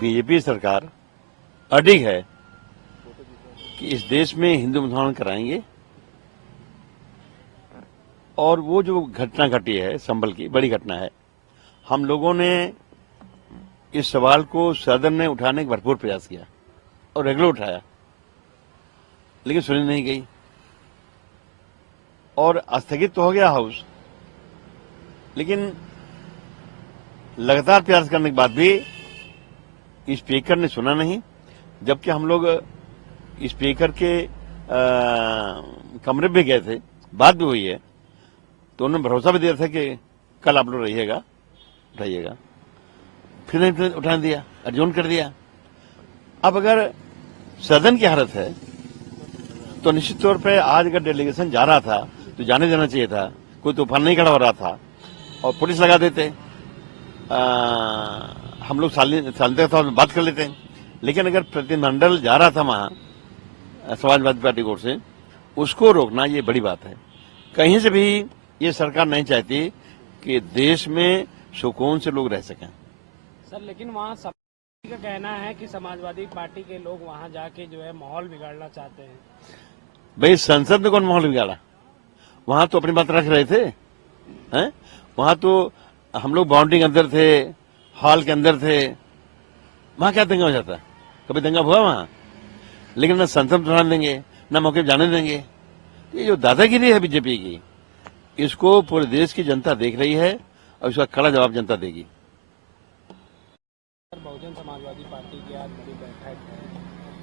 BJP सरकार अडिग है कि इस देश में हिंदू मुसलमान कराएंगे, और वो जो घटना घटी है संभल की, बड़ी घटना है। हम लोगों ने इस सवाल को सदन ने उठाने का भरपूर प्रयास किया और रेगुलर उठाया, लेकिन सुनी नहीं गई और स्थगित तो हो गया हाउस, लेकिन लगातार प्रयास करने के बाद भी स्पीकर ने सुना नहीं। जबकि हम लोग स्पीकर के कमरे में गए थे, बात भी हुई है, तो उन्होंने भरोसा भी दिया था कि कल आप लोग रहिएगा, उठाइएगा। फिर नहीं उठाने दिया, अर्जुन कर दिया। अब अगर सदन की हालत है तो निश्चित तौर पर आज अगर डेलीगेशन जा रहा था तो जाने देना चाहिए था, कोई तूफान नहीं खड़ा हो रहा था और पुलिस लगा देते, हम लोग सालते बात कर लेते हैं। लेकिन अगर प्रतिनिधिमंडल जा रहा था वहां समाजवादी पार्टी की ओर से, उसको रोकना ये बड़ी बात है। कहीं से भी ये सरकार नहीं चाहती कि देश में सुकून से लोग रह सकें। सर, लेकिन वहाँ का कहना है कि समाजवादी पार्टी के लोग वहाँ जाके जो है माहौल बिगाड़ना चाहते हैं। भाई संसद में कौन माहौल बिगाड़ा? वहां तो अपनी बात रख रहे थे, हैं? वहां तो हम लोग बाउंड्री के अंदर थे, हॉल के अंदर थे, वहां क्या दंगा हो जाता? कभी दंगा हुआ वहां? लेकिन न संसद में देंगे, न मौके जाने देंगे। ये जो दादागिरी है बीजेपी की, इसको पूरे देश की जनता देख रही है और इसका कड़ा जवाब जनता देगी। बहुजन समाजवादी पार्टी की आज बड़ी बैठक है,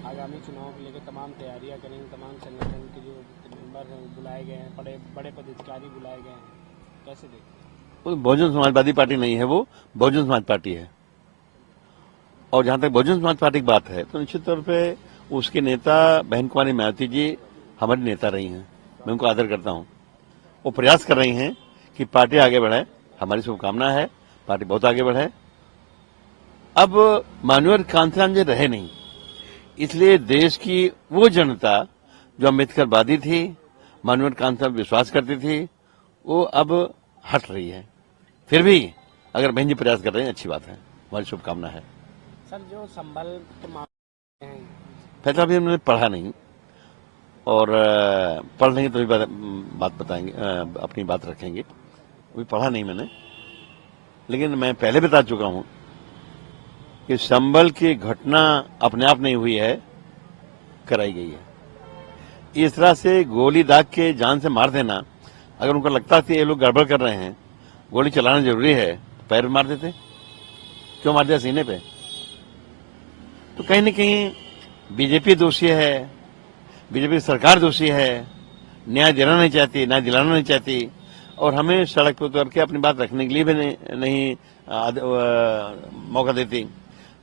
आगामी चुनाव को लेकर तमाम तैयारियां करेंगे, तमाम संगठन के जो मेंबर हैं बुलाए गए हैं, बड़े पदाधिकारी बुलाए गए हैं, कैसे देखते हैं? वो बहुजन समाजवादी पार्टी नहीं है, वो बहुजन समाज पार्टी है। और जहां तक बहुजन समाज पार्टी की बात है तो निश्चित तौर पे उसके नेता बहन कुमारी मायावती जी हमारी नेता रही हैं, मैं उनको आदर करता हूं। वो प्रयास कर रही हैं कि पार्टी आगे बढ़े, हमारी शुभकामना है पार्टी बहुत आगे बढ़े। अब माननीय कांतिलाल जी रहे नहीं, इसलिए देश की वो जनता जो अम्बेडकरवादी थी, माननीय कांतिलाल विश्वास करती थी, वो अब हट रही है। फिर भी अगर बहन जी प्रयास कर रहे हैं, अच्छी बात है, हमारी शुभकामना है। सर, जो संभल के मामले हैं, फैसला भी हमने पढ़ा नहीं, और पढ़ लेंगे तो भी बात बताएंगे, अपनी बात रखेंगे। अभी पढ़ा नहीं मैंने, लेकिन मैं पहले बता चुका हूं कि संभल की घटना अपने आप नहीं हुई है, कराई गई है। इस तरह से गोली दाग के जान से मार देना, अगर उनको लगता है ये लोग गड़बड़ कर रहे हैं, गोली चलाना जरूरी है, तो पैर में मार देते। क्यों मार दिया सीने पे? तो कहीं न कहीं बीजेपी दोषी है, बीजेपी सरकार दोषी है, न्याय देना नहीं चाहती, न्याय दिलाना नहीं चाहती, और हमें सड़क पर उतर के अपनी बात रखने के लिए भी नहीं मौका देती।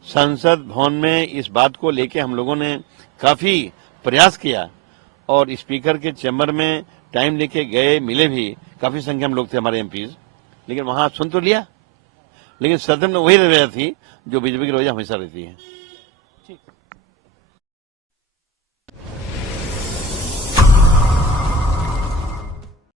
संसद भवन में इस बात को लेके हम लोगों ने काफी प्रयास किया और स्पीकर के चैम्बर में टाइम लेके गए, मिले भी, काफी संख्या में लोग थे हमारे एमपीज, लेकिन वहां सुन तो लिया, लेकिन सदन में वही रवैया थी जो बीजेपी की रवैया हमेशा रहती है। ठीक।